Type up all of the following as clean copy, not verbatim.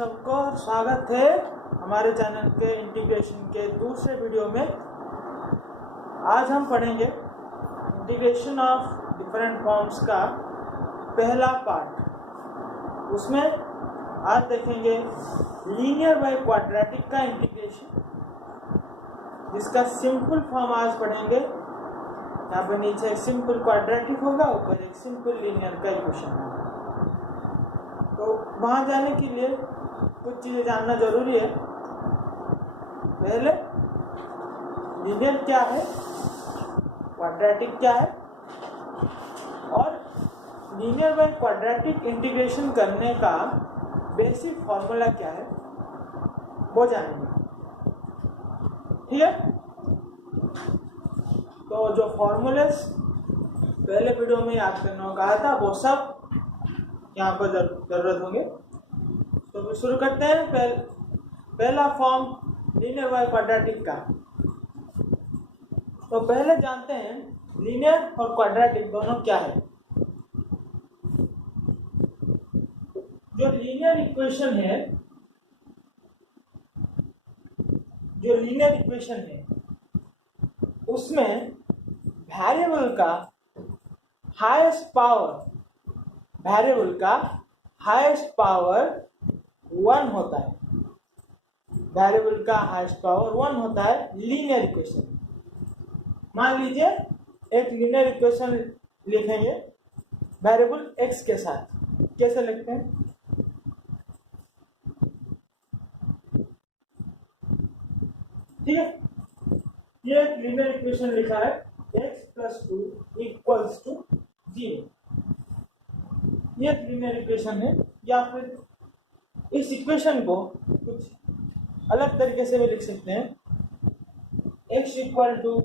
सबको स्वागत है हमारे चैनल के इंटीग्रेशन के दूसरे वीडियो में। आज हम पढ़ेंगे इंटीग्रेशन ऑफ डिफरेंट फॉर्म्स का पहला पार्ट। उसमें आज देखेंगे लीनियर बाय क्वाड्रेटिक का इंटीग्रेशन, जिसका सिंपल फॉर्म आज पढ़ेंगे। यहाँ पर नीचे एक सिंपल क्वाड्रेटिक होगा, ऊपर एक सिंपल लीनियर का इक्वेशन होगा। तो वहाँ जाने के लिए कुछ चीज़ें जानना जरूरी है। पहले लीनियर क्या है, क्वाड्रेटिक क्या है, और लीनियर बाय क्वाड्रेटिक इंटीग्रेशन करने का बेसिक फॉर्मूला क्या है वो जानेंगे। ठीक है, तो जो फॉर्मूलेस पहले वीडियो में याद करने को कहा था वो सब यहाँ पर जरूरत होंगे। तो शुरू करते हैं। पहला फॉर्म लीनियर बाय क्वाड्रेटिक का। तो पहले जानते हैं लीनियर और क्वाड्रेटिक दोनों क्या है। जो लीनियर इक्वेशन है उसमें वेरिएबल का हाईएस्ट पावर 1 होता है। वेरिएबल का हाईएस्ट पावर 1 होता है लीनियर इक्वेशन। मान लीजिए एक लीनियर इक्वेशन लिखेंगे वेरिएबल x के साथ। कैसे लिखते हैं? ठीक है, ये एक लीनियर इक्वेशन लिखा है x + 2 = 0। ये लीनियर इक्वेशन है। या फिर इस इक्वेशन को कुछ अलग तरीके से भी लिख सकते हैं, x = -2।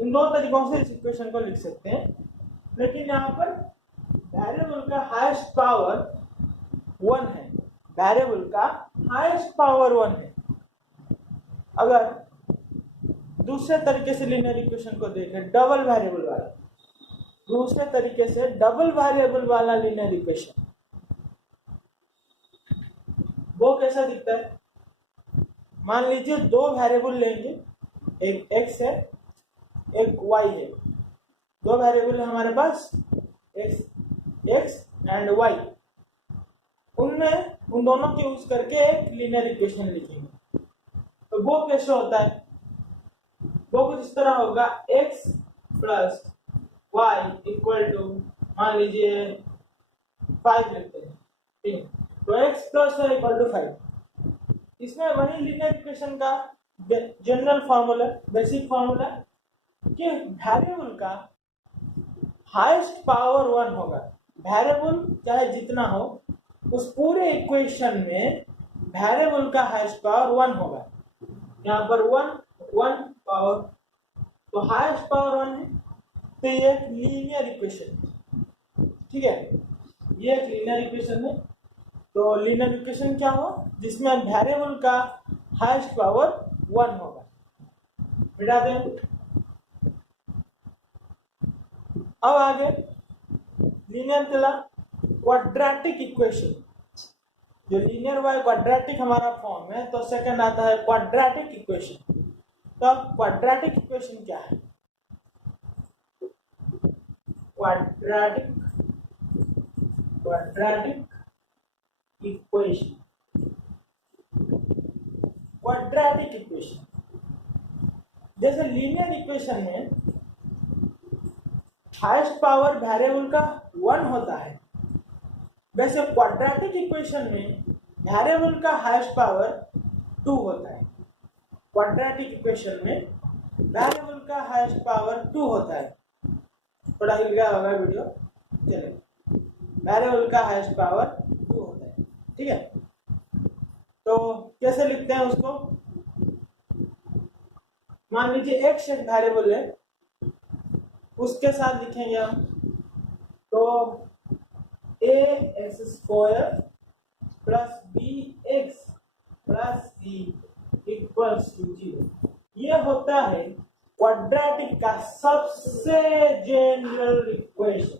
इन दो तरीकों से इस इक्वेशन को लिख सकते हैं, लेकिन यहाँ पर वेरिएबल का हाईएस्ट पावर 1 है। वेरिएबल का हाईएस्ट पावर 1 है। अगर दूसरे तरीके से लीनियर इक्वेशन को देखें, डबल वेरिएबल वाला, दूसरे तरीके से डबल वेरिएबल वाला लीनियर इक्वेशन, वो कैसा दिखता है? मान लीजिए दो वेरिएबल लेंगे, एक x है एक y है। दो वेरिएबल है हमारे पास, x एंड y। उन दोनों के यूज करके एक लीनियर इक्वेशन लिखेंगे। तो वो कैसे होता है? वो कुछ इस तरह होगा, x + y = मान लीजिए 5 लिखते हैं। ठीक है, तो x + y = 5। इसमें वही लीनियर इक्वेशन का जनरल फॉर्मूला, बेसिक फॉर्मूला, कि वेरिएबल का हाईएस्ट पावर 1 होगा। वेरिएबल चाहे जितना हो, उस पूरे इक्वेशन में वेरिएबल का हाईएस्ट पावर 1 होगा। यहाँ पर 1 पावर, तो हाईएस्ट पावर 1 है, तो ये एक लीनियर इक्वेशन है। ठीक है, ये एक लीनियर इक्वेशन है। तो लीनियर इक्वेशन क्या हो, जिसमें वेरिएबल का हाईएस्ट पावर 1 होगा। मिटा दें। अब आगे लीनियर चला क्वाड्रेटिक इक्वेशन। जो लीनियर बाय क्वाड्रेटिक हमारा फॉर्म है, तो सेकंड आता है क्वाड्रेटिक इक्वेशन। तो अब क्वाड्रेटिक इक्वेशन क्या है? क्वाड्रेटिक इक्वेशन, क्वाड्रेटिक इक्वेशन जैसे लीनियर इक्वेशन में हाईएस्ट पावर वेरिएबल का 1 होता है, वैसे क्वाड्रेटिक इक्वेशन में वेरिएबल का हाईएस्ट पावर 2 होता है। क्वाड्रेटिक इक्वेशन में वेरिएबल का हाईएस्ट पावर 2 होता है। थोड़ा हिल गया होगा वीडियो, चले। वेरिएबल का हाईएस्ट पावर 2 होता है। ठीक है, तो कैसे लिखते हैं उसको? मान लीजिए x एक वेरिएबल है, उसके साथ लिखेंगे हम, तो ax² + bx + c = 0। ये होता है क्वाड्रेटिक का सबसे general equation.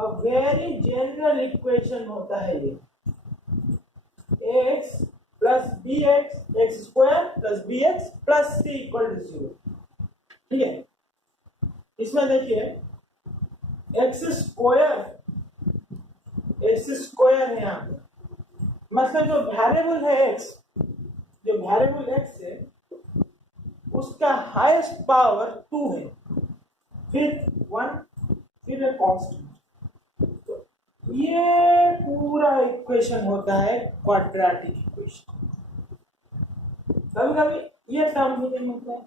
A very general equation होता है ये, x plus b x x square plus b x plus c equal to 0। ठीक है, इसमें देखिए एक्स स्क्वायर है यहाँ पे, मतलब जो वेरिएबल है एक्स, जो वेरिएबल एक्स है उसका हाईएस्ट पावर 2 है, फिर 1, फिर एक कांस्टेंट। तो ये पूरा इक्वेशन होता है क्वाड्रेटिक इक्वेशन। कभी कभी ये टर्म भी नहीं होता है,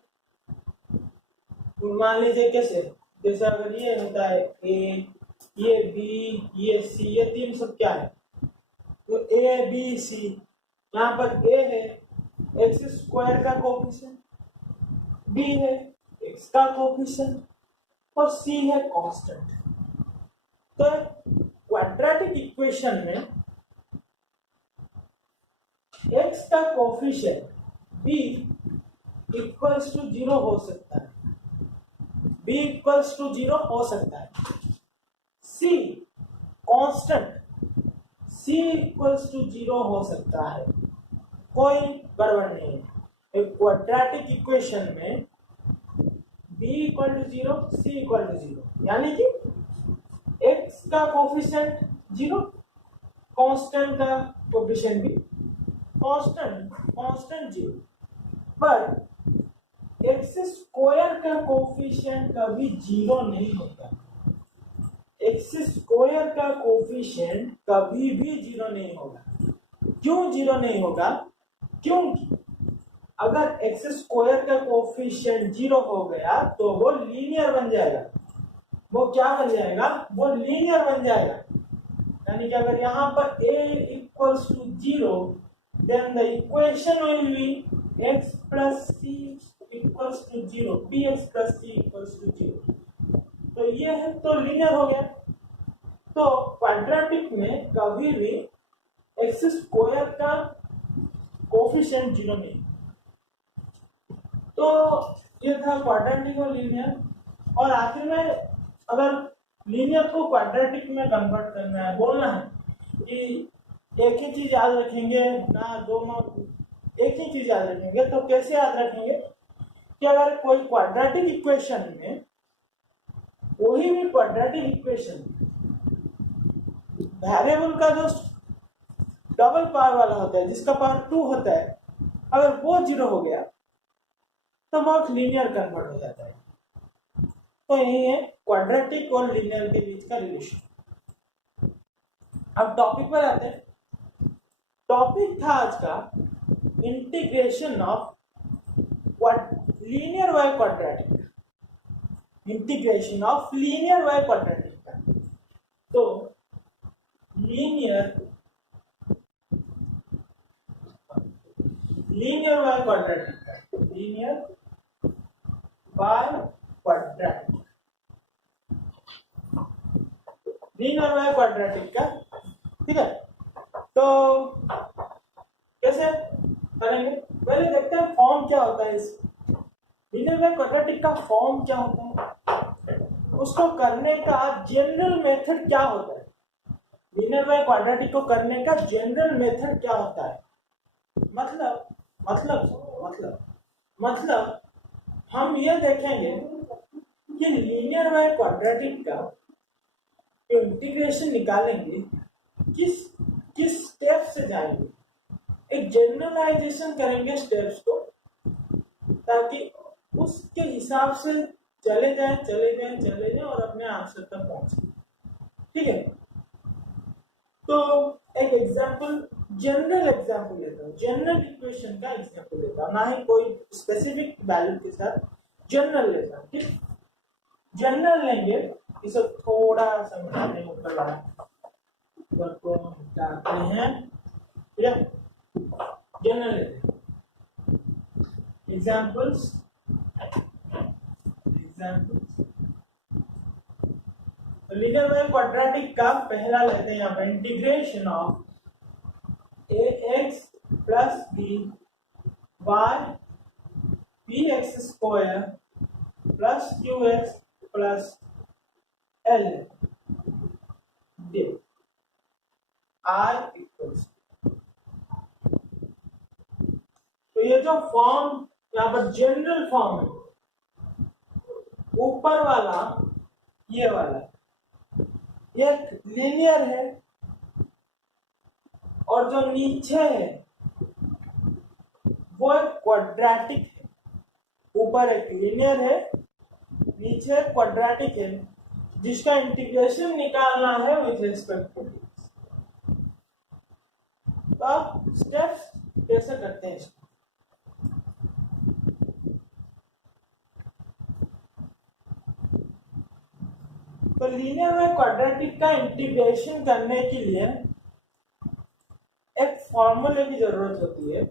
तो मान लीजिए कैसे, जैसे अगर ये होता है ए, ये बी, ये सी, ये तीन सब क्या है, तो ए बी सी, यहाँ पर ए है एक्स स्क्वायर का कोफिशिएंट, बी है एक्स का कोफिशिएंट और सी है कांस्टेंट। तो क्वाड्रेटिक इक्वेशन में एक्स का कोफिशिएंट बी इक्वल्स टू 0 हो सकता है, b इक्वल्स टू 0 हो सकता है, c constant c equals to 0 हो सकता है, कोई गड़बड़ नहीं है। एक क्वाड्रेटिक इक्वेशन में b equal to 0, c equal to 0, यानी कि x का कोफिशिएंट 0, कांस्टेंट का कोफिशिएंट भी कांस्टेंट 0, पर एक्स स्क्वायर का कोफिशिएंट कभी 0 नहीं होता। एक्स स्क्वायर का कोफिशिएंट कभी भी 0 नहीं होगा। क्यों 0 नहीं होगा? क्योंकि अगर एक्स स्क्वायर का कोफिशिएंट 0 हो गया तो वो लीनियर बन जाएगा। वो क्या बन जाएगा? वो लीनियर बन जाएगा। यानी कि अगर यहाँ पर a equals to 0, then the equation will be x plus c equals to 0, bx plus c equals to 0। तो ये है तो लीनियर हो गया। तो क्वाड्रेटिक में कभी भी एक्स स्क्वायर का कोफिशिएंट 0 नहीं। तो ये था क्वाड्रेटिक और लीनियर। और आखिर में अगर लीनियर को क्वाड्रेटिक में कन्वर्ट करना है, बोलना है कि एक ही चीज याद रखेंगे ना, दोनों एक ही चीज याद रखेंगे, तो कैसे याद रखेंगे कि अगर कोई क्वाड्रेटिक इक्वेशन में, कोई भी क्वाड्रेटिक इक्वेशन वेरिएबल का जो डबल पावर वाला होता है, जिसका पावर 2 होता है, अगर वो 0 हो गया तो वो लीनियर कन्वर्ट हो जाता है। तो यही है क्वाड्रेटिक और लीनियर के बीच का रिलेशन। अब टॉपिक पर आते हैं। टॉपिक था आज का integration of linear by quadratic, integration of linear by quadratic का। तो लीनियर बाय क्वाड्रेटिक का, linear by quadratic, linear by quadratic का। ठीक है, तो कैसे करेंगे? पहले देखते हैं फॉर्म क्या होता है इस लीनियर बाय क्वाड्रेटिक का। फॉर्म क्या होता है, उसको करने का जनरल मेथड क्या होता है, लीनियर बाय क्वाड्रेटिक को करने का जनरल मेथड क्या होता है। मतलब हम ये देखेंगे कि लीनियर बाय क्वाड्रेटिक का इंटीग्रेशन निकालेंगे, किस स्टेप से जाएंगे, एक जनरलाइजेशन करेंगे स्टेप्स को, ताकि उसके हिसाब से चले जाएं और अपने आंसर तक पहुंचे। ठीक है, तो एक एग्जांपल, जनरल एग्जांपल लेता हूँ, जनरल इक्वेशन का एग्जांपल लेता हूँ, ना ही कोई स्पेसिफिक वैल्यू के साथ, जनरल लेता हूँ। ठीक, जनरल लेंगे, इसे थोड़ा सा मिटाने ऊपर को हटाते हैं। ठीक है, जनरल लेते हैं। एग्जांपल्स लीनियर बाय क्वाड्रेटिक का पहला लेते हैं यहाँ पे, integration of ax plus b by bx square plus qx plus l। dx r equals, तो ये जो फॉर्म यहाँ पर जनरल फॉर्म है, ऊपर वाला ये वाला ये लीनियर है और जो नीचे है वो एक क्वाड्रेटिक है। ऊपर एक लीनियर है, नीचे क्वाड्रेटिक है, जिसका इंटीग्रेशन निकालना है विथ रिस्पेक्ट टू dx। तो आप स्टेप्स कैसे करते हैं इसको? तो लीनियर में क्वाड्रेटिक का इंटीग्रेशन करने के लिए एक फॉर्मूले की जरूरत होती है।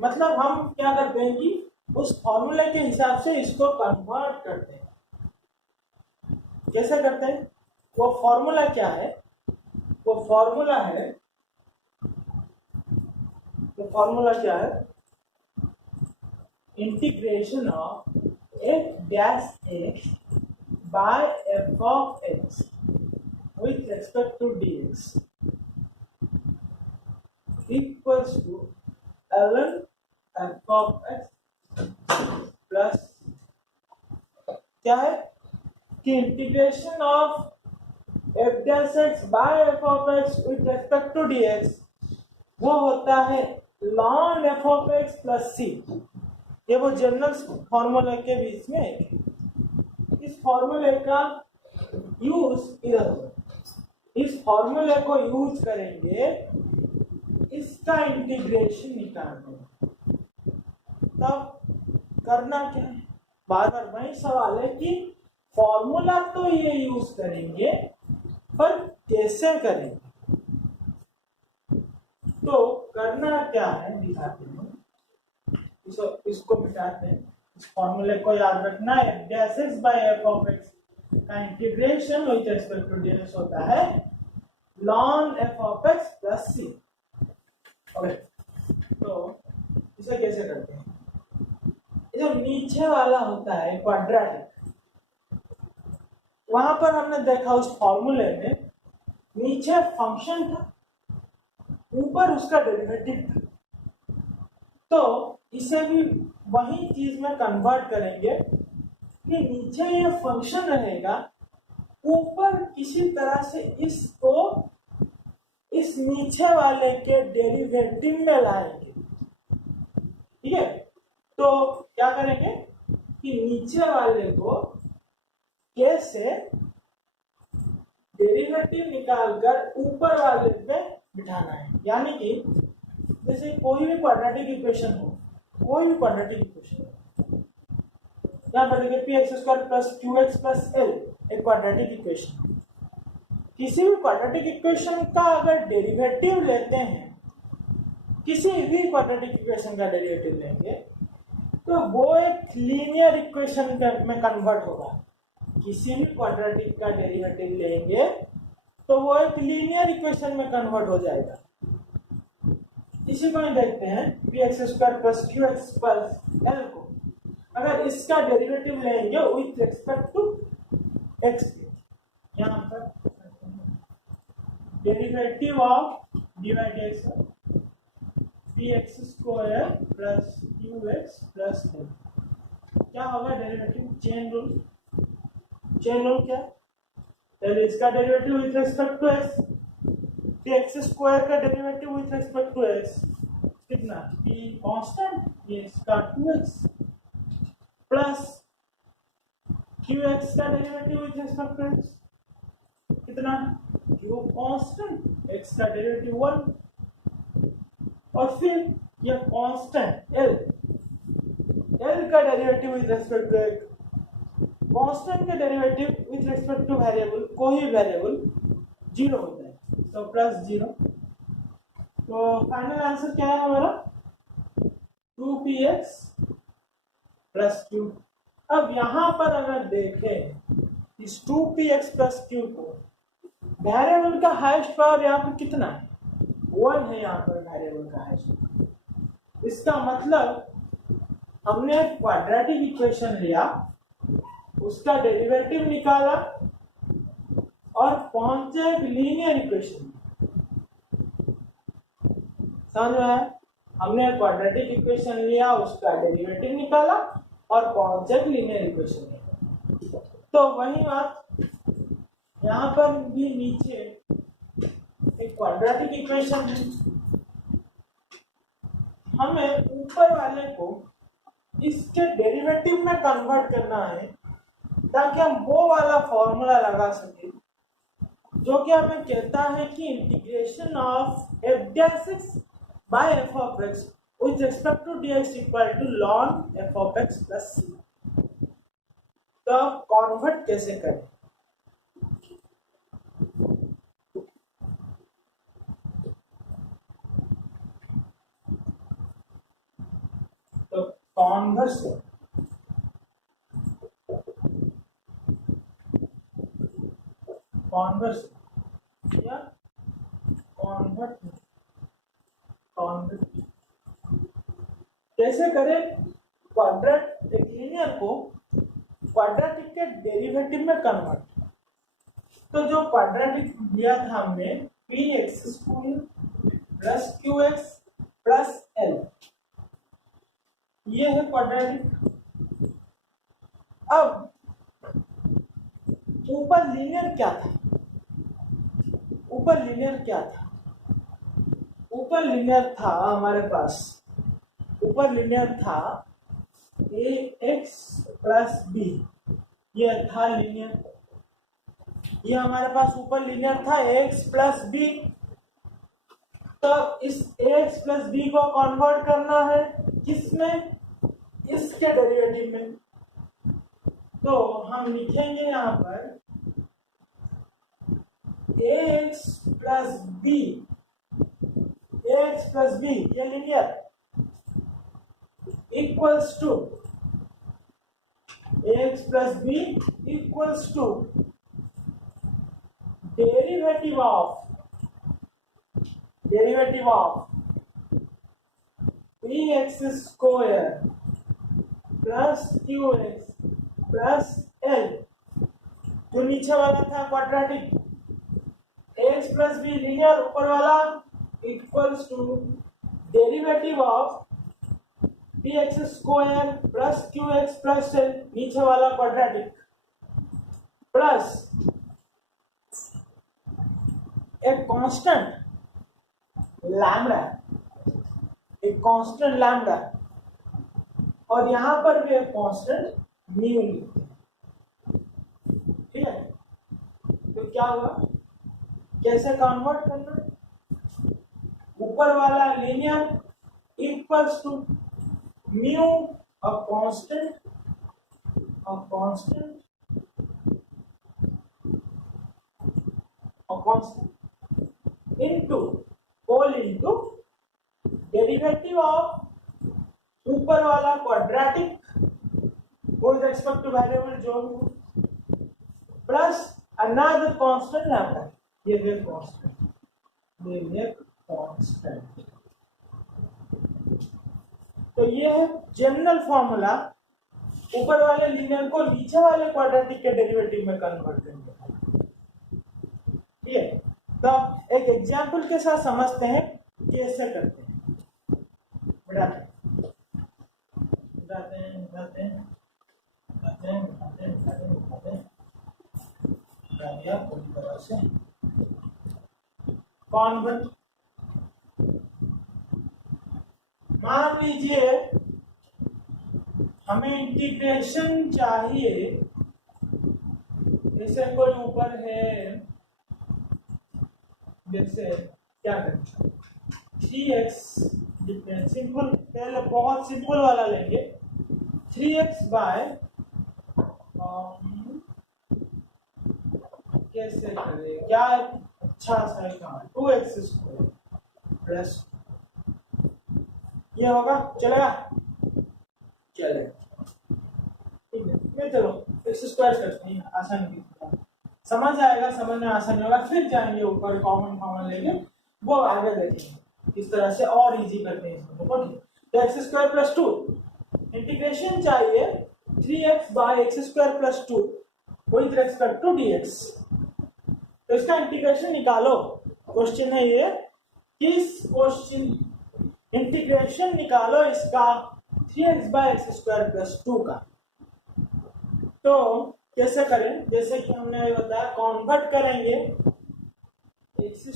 मतलब हम क्या करते हैं कि उस फॉर्मूले के हिसाब से इसको कन्वर्ट करते हैं। कैसे करते हैं? वो फॉर्मूला क्या है? वो फॉर्मूला क्या है integration of f dash x by f of x with respect to dx equals to ln f of x plus क्या है कि integration of f dash x by f of x with respect to dx वो होता है ln f of x plus c। ये वो general formula के बीच में है। इस फॉर्मूले का यूज इधर होगा, इस फॉर्मूले को यूज करेंगे इसका इंटीग्रेशन निकालने में। तब करना क्या है? बार बार वही सवाल है कि फॉर्मूला तो ये यूज करेंगे पर कैसे करेंगे? तो करना क्या है दिखाते हैं। इसको मिटाते हैं। इस फॉर्मूले को याद रखना है, f dash x by f of x का integration with respect to dx होता है ln f of x plus c। Okay, तो इसे कैसे करते हैं? जो नीचे वाला होता है क्वाड्रेटिक, वहां पर हमने देखा उस फॉर्मूले में नीचे फंक्शन था, ऊपर उसका डेरिवेटिव था। तो इसे भी वही चीज में कन्वर्ट करेंगे कि नीचे ये फंक्शन रहेगा, ऊपर किसी तरह से इसको इस नीचे वाले के डेरिवेटिव में लाएंगे। ठीक है, तो क्या करेंगे कि नीचे वाले को कैसे डेरिवेटिव निकालकर ऊपर वाले पे बिठाना है। यानी कि जैसे कोई भी क्वाड्रेटिक इक्वेशन हो, यहाँ पर देखिए P x square plus q x plus L एक क्वाड्रेटिक इक्वेशन। किसी भी क्वाड्रेटिक इक्वेशन का अगर डेरिवेटिव लेते हैं, किसी भी क्वाड्रेटिक इक्वेशन का डेरिवेटिव लेंगे तो वो एक लीनियर इक्वेशन में कन्वर्ट होगा। किसी भी क्वाड्रेटिक का डेरिवेटिव लेंगे तो वो एक लीनियर इक्वेशन में कन्वर्ट हो जाएगा। इसी को ही देखते हैं, P x square plus q x plus L को अगर इसका डेरिवेटिव लेंगे विथ रिस्पेक्ट टू एक्स के, यहाँ पर derivative of d by d x p x square plus q x plus l क्या होगा? डेरिवेटिव चेन रूल क्या? पहले इसका derivative with respect to x, x square का derivative with respect to x कितना? p कांस्टेंट, ये इसका 2x plus qx का derivative with respect to x कितना? q कांस्टेंट, x का डेरिवेटिव 1 और फिर ये कांस्टेंट l का derivative with respect to x। Constant का derivative with respect to variable, कोई वेरिएबल 0 होता है, तो प्लस 0। तो फाइनल आंसर क्या है हमारा? 2px plus q। अब यहां पर अगर देखें इस 2px प्लस q को, वेरिएबल का हाईएस्ट पावर यहाँ पर कितना है? 1 है यहाँ पर वेरिएबल का हाईएस्ट। इसका मतलब हमने क्वाड्रेटिक इक्वेशन लिया, उसका डेरिवेटिव निकाला और पहुंचे एक लीनियर इक्वेशन। समझ में आया? हमने क्वाड्रेटिक इक्वेशन लिया, उसका डेरिवेटिव निकाला और पहुंचे एक लीनियर इक्वेशन निकाला। तो वही बात यहाँ पर भी नीचे एक क्वाड्रेटिक इक्वेशन है, हमें ऊपर वाले को इसके डेरिवेटिव में कन्वर्ट करना है ताकि हम वो वाला फॉर्मूला लगा सके जो कि हमें कहता है कि integration of f dash x by f of x with respect to d x equal to ln f of x plus c. तो आप कन्वर्ट कैसे करें? तो कॉन्वर्स या कॉन्वर्ट कैसे करें? क्वाड्रेट एक लीनियर को क्वाड्रेटिक के डेरिवेटिव में कन्वर्ट। तो जो क्वाड्रेटिक दिया था हमने P x square plus q x plus L, ये है क्वाड्रेटिक। अब ऊपर लीनियर क्या था? ऊपर लीनियर था हमारे पास, ऊपर लीनियर था ए एक्स प्लस बी, ये था लीनियर। ये हमारे पास ऊपर लीनियर था एक्स प्लस बी। तो इस एक्स प्लस बी को कन्वर्ट करना है किसमें? इसके डेरिवेटिव में। तो हम लिखेंगे यहाँ पर एक्स प्लस बी ये linear equals to x plus b equals to derivative of p x square plus q x plus l, जो नीचे वाला था quadratic, x plus b linear, ऊपर वाला equals to derivative of p x square plus q x plus l, नीचे वाला quadratic, plus एक constant lambda, और यहां पर भी एक कांस्टेंट म्यू लिखते हैं। ठीक है? तो क्या हुआ? कैसे कन्वर्ट करना? ऊपर वाला linear equals to mu a constant into whole into derivative of ऊपर वाला quadratic with respect to variable जो भी, प्लस अनदर कांस्टेंट लैम्डा, ये कांस्टेंट। तो ये है जनरल फॉर्मूला ऊपर वाले लीनियर को नीचे वाले क्वाड्रेटिक के डेरिवेटिव में कन्वर्ट करने का। ठीक है? तो एक एग्जांपल के साथ समझते हैं कैसे करते हैं। बढ़ाते हैं पूरी तरह से कॉन्वर्ट। मान लीजिए हमें इंटीग्रेशन चाहिए, जैसे कोई ऊपर है, जैसे क्या करें 3x, सिंपल, पहले बहुत सिंपल वाला लेंगे, 3x बाय कैसे करें, क्या अच्छा सा काम, 2x स्क्वायर प्लस, ये होगा, चलेगा? चलेगा। ठीक है, ये चलो x स्क्वायर करते हैं, आसान की समझ आएगा, समझने आसान होगा। फिर जाएंगे ऊपर कॉमन लेंगे, वो आगे देखेंगे इस तरह से और इजी करते हैं इसको। तो एक्स स्क्वायर प्लस 2 इंटीग्रेशन चाहिए 3x by x square plus 2 with respect to dx। तो इसका इंटीग्रेशन निकालो। क्वेश्चन है ये, किस क्वेश्चन इंटीग्रेशन निकालो इसका 3x/x² + 2 का। तो कैसे करें, जैसे कि हमने बताया कन्वर्ट करेंगे x²,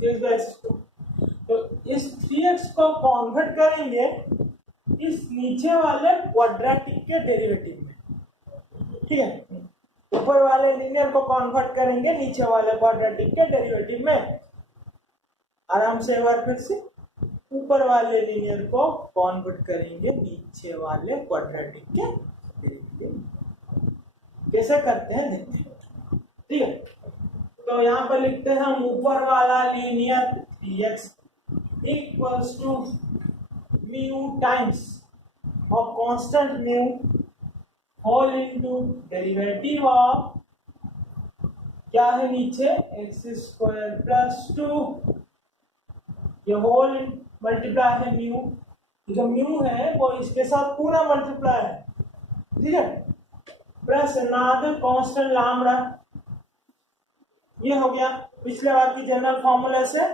3x/x²। तो इस 3x को कन्वर्ट करेंगे इस नीचे वाले क्वाड्रेटिक के डेरिवेटिव में, ठीक है। ऊपर वाले लीनियर को कन्वर्ट करेंगे नीचे वाले क्वाड्रेटिक के डेरिवेटिव में। आराम से एक बार फिर से ऊपर वाले लीनियर को कन्वर्ट करेंगे नीचे वाले क्वाड्रेटिक के डेरिवेटिव में। कैसे करते हैं देखते हैं, ठीक है। तो यहाँ पर लिखते हैं हम ऊपर वाला लीनियर 3x = म्यू टाइम्स और constant mu whole into derivative of क्या है नीचे x² + 2, ये होल मल्टीप्लाई है म्यू, जो म्यू है वो इसके साथ पूरा मल्टीप्लाई है, ठीक है, प्लस अनदर कांस्टेंट लैम्डा। ये हो गया पिछले बार की जनरल फॉर्मूला से,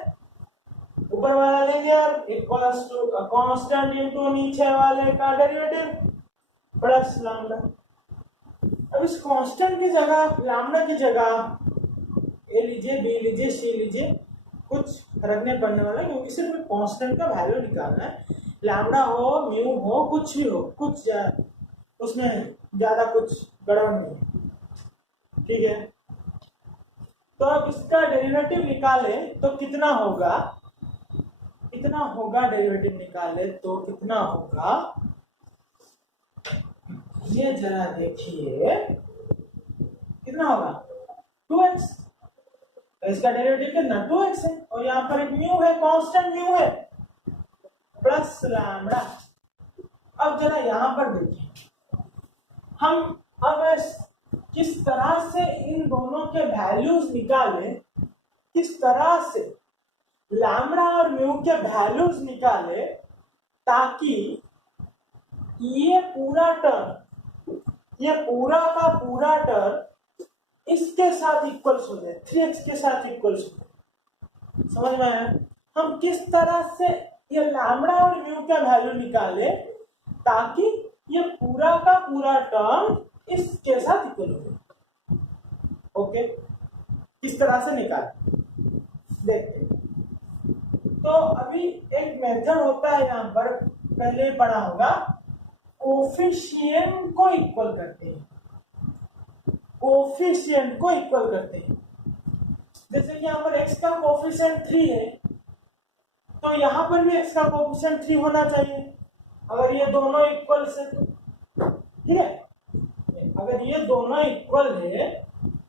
ऊपर वाला linear equals to constant into नीचे वाले का डेरिवेटिव प्लस लैम्डा। अब इस कांस्टेंट की जगह लैम्डा की जगह ए लीजिए, बी लीजिए, सी लीजिए, कुछ फर्क नहीं पड़ने वाला, क्योंकि सिर्फ कांस्टेंट का वैल्यू निकालना है। लैम्डा हो, म्यू हो, कुछ भी हो, कुछ उसमें ज्यादा कुछ गड़बड़ नहीं है, ठीक है। तो अब इसका डेरिवेटिव निकाले तो कितना होगा, डेरिवेटिव निकाले तो कितना होगा, ये जरा देखिए कितना होगा 2x। तो इसका डेरिवेटिव कितना 2x है, और यहाँ पर एक म्यू है, कांस्टेंट म्यू है, प्लस लैम्डा। अब जरा यहाँ पर देखिए, हम अब किस तरह से इन दोनों के वैल्यूज निकाले, किस तरह से लैम्डा और म्यू के वैल्यूज निकाले ताकि ये पूरा टर्म, ये पूरा का पूरा टर्म इसके साथ इक्वल्स हो जाए, 3x के साथ इक्वल्स हो जाए। समझ में आया? हम किस तरह से ये लैम्डा और म्यू का वैल्यू निकाले ताकि ये पूरा का पूरा टर्म इसके साथ इक्वल हो जाए। ओके, किस तरह से निकाले देखते हैं। तो अभी एक मेथड होता है, यहाँ पर पहले पढ़ा होगा, कोफिशिएंट को इक्वल करते हैं, कोफिशिएंट को इक्वल करते हैं। जैसे कि यहाँ पर x का कोफिशिएंट 3 है, तो यहाँ पर भी x का कोफिशिएंट 3 होना चाहिए, अगर ये दोनों इक्वल से, ठीक है। अगर ये दोनों इक्वल है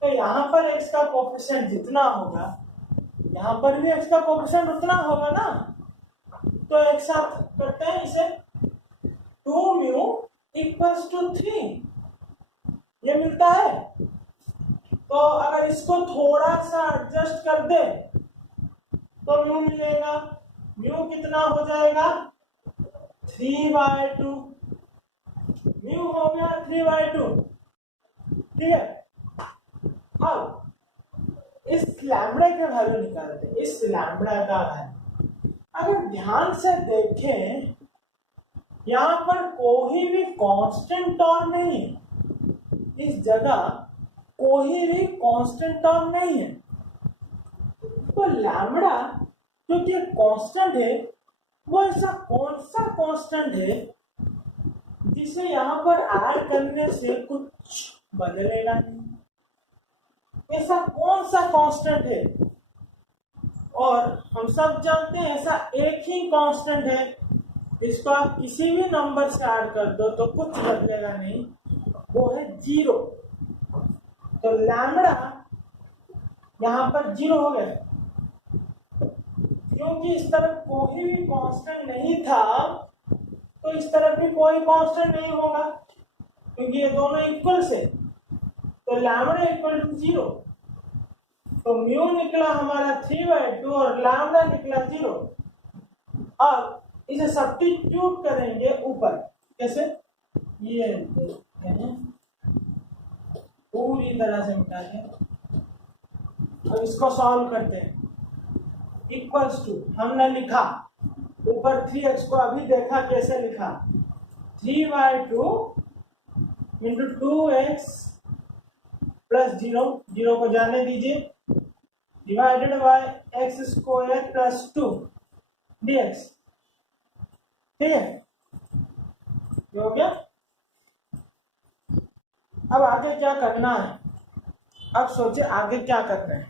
तो यहाँ पर x का कोफिशिएंट जितना होगा यहाँ पर भी x का कोफिशिएंट उतना होगा ना। तो एक साथ करते हैं इसे, 2μ = 3, ये मिलता है। तो अगर इसको थोड़ा सा एडजस्ट कर दे तो म्यू मिलेगा, म्यू कितना हो जाएगा 3/2, म्यू हो गया 3/2, ठीक है। अब इस लैम्डा के वैल्यू निकालते हैं, इस लैम्डा का वैल्यू अगर ध्यान से देखें, यहाँ पर कोई भी कांस्टेंट टर्म नहीं है, इस जगह कोई भी कांस्टेंट टर्म नहीं है। तो लैम्डा क्योंकि कांस्टेंट है, वो ऐसा कौन सा कांस्टेंट है जिसे यहाँ पर ऐड करने से कुछ बदलेगा नहीं, ऐसा कौन सा कांस्टेंट है? और हम सब जानते हैं ऐसा एक ही कांस्टेंट है, इसको आप किसी भी नंबर से ऐड कर दो तो कुछ बदलेगा नहीं, वो है 0। तो लैम्डा यहाँ पर 0 हो गया, क्योंकि इस तरफ कोई भी कांस्टेंट नहीं था, तो इस तरफ भी कोई कांस्टेंट नहीं होगा, क्योंकि ये दोनों इक्वल से। तो लैम्डा = 0, तो म्यू निकला हमारा 3/2 और लैम्डा निकला 0। अब इसे सब्स्टिट्यूट करेंगे ऊपर, कैसे, ये देखते हैं, पूरी तरह से मिटा दें, अब इसको सॉल्व करते हैं। इक्वल्स टू हमने लिखा ऊपर 3x को अभी देखा कैसे लिखा 3y2 इंटू 2x प्लस 0 0 को जाने दीजिए divided by x square plus 2 dx। ठीक है, ये हो गया। अब आगे क्या करना है, अब सोचे आगे क्या करना है।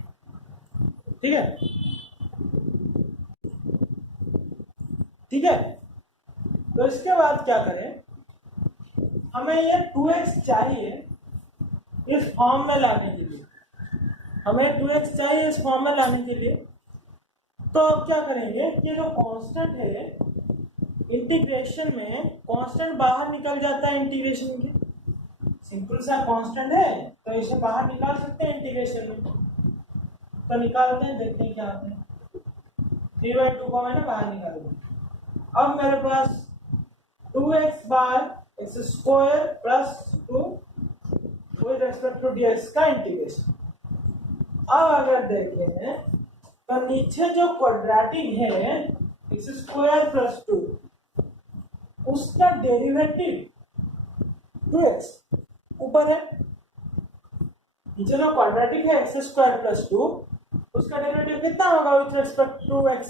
ठीक है, ठीक है, तो इसके बाद क्या करें, हमें ये 2x चाहिए इस फॉर्म में लाने के लिए, हमें 2x चाहिए इस फॉर्म में लाने के लिए। तो अब क्या करेंगे, ये जो कांस्टेंट है इंटीग्रेशन में, कांस्टेंट बाहर निकल जाता है इंटीग्रेशन के, सिंपल सा कांस्टेंट है तो इसे बाहर निकाल सकते हैं इंटीग्रेशन में। तो निकालते हैं, देखते हैं क्या आता है। 3/2 को मैंने बाहर निकाल दिया। अब मेरे पास 2x बार x square plus 2 with respect to dx का इंटीग्रेशन। अब अगर देखें तो नीचे जो क्वाड्रेटिक है एक्स स्क्वायर प्लस 2 उसका डेरिवेटिव 2x ऊपर है, नीचे जो क्वाड्रेटिक है एक्स स्क्वायर प्लस 2 उसका डेरिवेटिव कितना होगा with respect to x,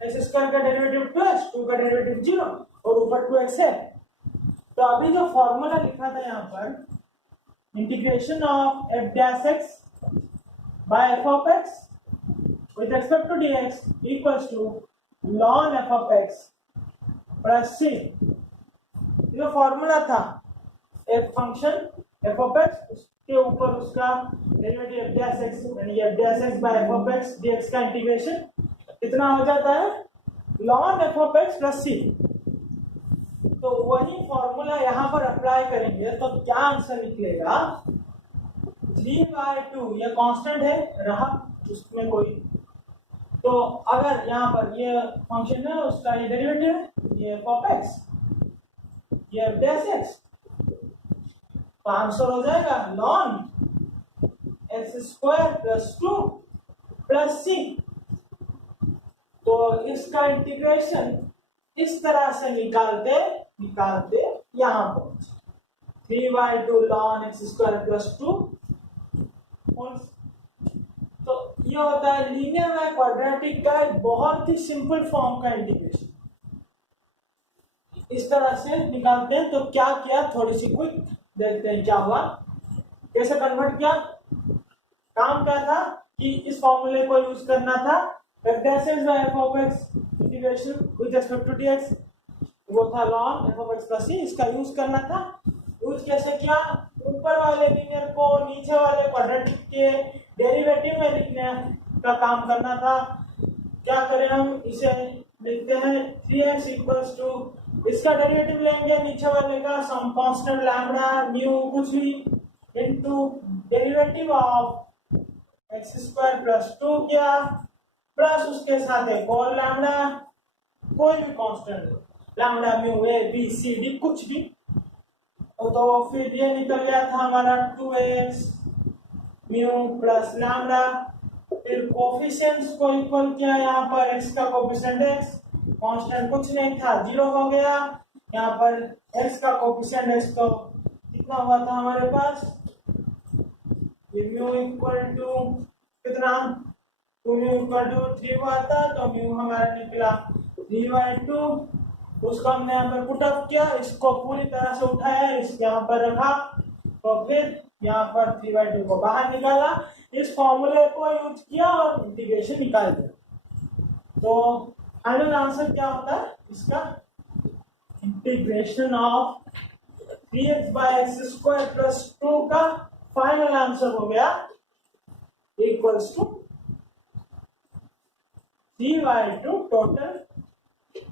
x square का डेरिवेटिव 2x, 2 का डेरिवेटिव 0 और ऊपर 2x है। तो अभी जो फॉर्मूला लिखा था यहाँ पर integration of f dash x by f of x with respect to dx equals to ln f of x plus c, ये फॉर्मूला था। एक फंक्शन f of x उसके ऊपर उसका डेरिवेटिव f डैश x यानी f dash x by f of x dx का integration कितना हो जाता है ln f of x plus c। तो वही फॉर्मूला यहाँ पर अप्लाई करेंगे तो क्या आंसर निकलेगा 3/2, ये कांस्टेंट है रहा उसमें कोई, तो अगर यहाँ पर ये फंक्शन है उसका ये डेरिवेटिव है ये f of x ये f डैश x, तो आंसर हो जाएगा ln x square plus 2 plus c। तो इसका इंटीग्रेशन इस तरह से निकालते निकालते यहाँ पहुंचे 3/2 ln x स्क्वायर प्लस 2। तो ये होता है लीनियर बाय क्वाड्रेटिक का एक बहुत ही सिंपल फॉर्म का इंटीग्रेशन। इस तरह से निकालते हैं। तो क्या किया, थोड़ी सी क्विक देखते हैं क्या हुआ, कैसे कन्वर्ट किया। काम क्या था कि इस फॉर्मूले को यूज करना था f dash x by f of x integration with respect to dx, वो था ln f of x plus c, इसका यूज करना था। यूज कैसे किया, ऊपर वाले लीनियर को नीचे वाले क्वाड्रेटिक के डेरिवेटिव में लिखने का काम करना था। क्या करें, हम इसे लिखते हैं 3x इक्वल्स टू, इसका डेरिवेटिव लेंगे नीचे वाले का सम कांस्टेंट लैम्डा म्यू कुछ भी into derivative of x square plus 2 किया प्लस उसके साथ एक और लैम्डा, कोई भी constant lambda mu A B C D कुछ भी, तो फिर ये निकल गया था हमारा 2x म्यू प्लस लैम्डा। फिर कोफिशिएंट्स को इक्वल किया, यहाँ पर x का कोफिशिएंट x, कांस्टेंट कुछ नहीं था 0 हो गया। यहाँ पर x का कोफिशिएंट x तो कितना हुआ था हमारे पास, ये म्यू इक्वल टू कितना, 2 म्यू इक्वल टू 3 हुआ था, तो म्यू हमारा निकला 3/2। उसको हमने यहाँ पर पुट अप किया, इसको पूरी तरह से उठाया, इस यहाँ पर रखा, तो फिर यहाँ पर 3/2 को बाहर निकाला, इस फॉर्मूले को यूज किया और इंटीग्रेशन निकाल दिया। तो फाइनल आंसर क्या होता है इसका, integration of 3x by x square plus 2 का फाइनल आंसर हो गया equals to 3/2 total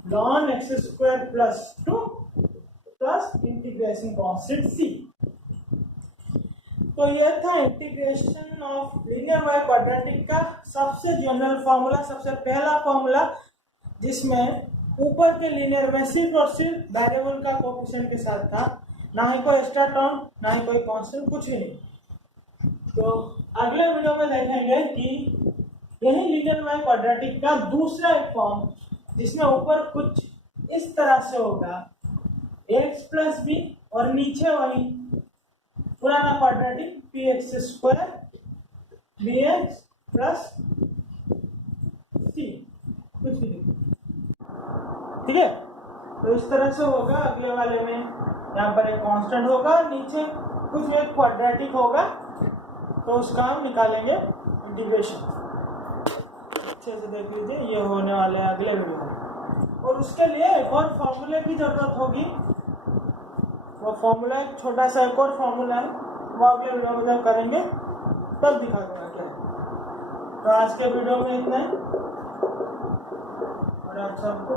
ln x square plus 2 plus integration constant c। तो यह था integration of linear by quadratic का सबसे जनरल फॉर्मूला, सबसे पहला फॉर्मूला जिसमें ऊपर के लीनियर में सिर्फ और सिर्फ वेरिएबल का कोएफिशिएंट के साथ था, ना ही कोई एक्स्ट्रा टर्म ना ही कोई कांस्टेंट, कुछ भी नहीं। तो अगले वीडियो में देखेंगे कि यही लीनियर वाई क्वाड्रेटिक का दूसरा एक फॉर्म जिसमें ऊपर कुछ इस तरह से होगा एक्स प्लस बी और नीचे वही पुराना quadratic p x square b x plus c कुछ भी ठीक है। तो इस तरह से होगा अगले वाले में। यहाँ पर एक कांस्टेंट होगा, नीचे कुछ एक क्वाड्रेटिक होगा, तो उसका हम निकालेंगे इंटीग्रेशन। अच्छे से देख लीजिए, ये होने वाले हैं अगले वीडियो में। और उसके लिए एक और फॉर्मूले की जरूरत होगी। वो फॉर्मूला एक छोटा सा एक और फॉर्मूला है, वो अगले वीडियो में जब करेंगे तब दिखा दूंगा क्या है। तो आज के वीडियो में इतना ही और आप सबको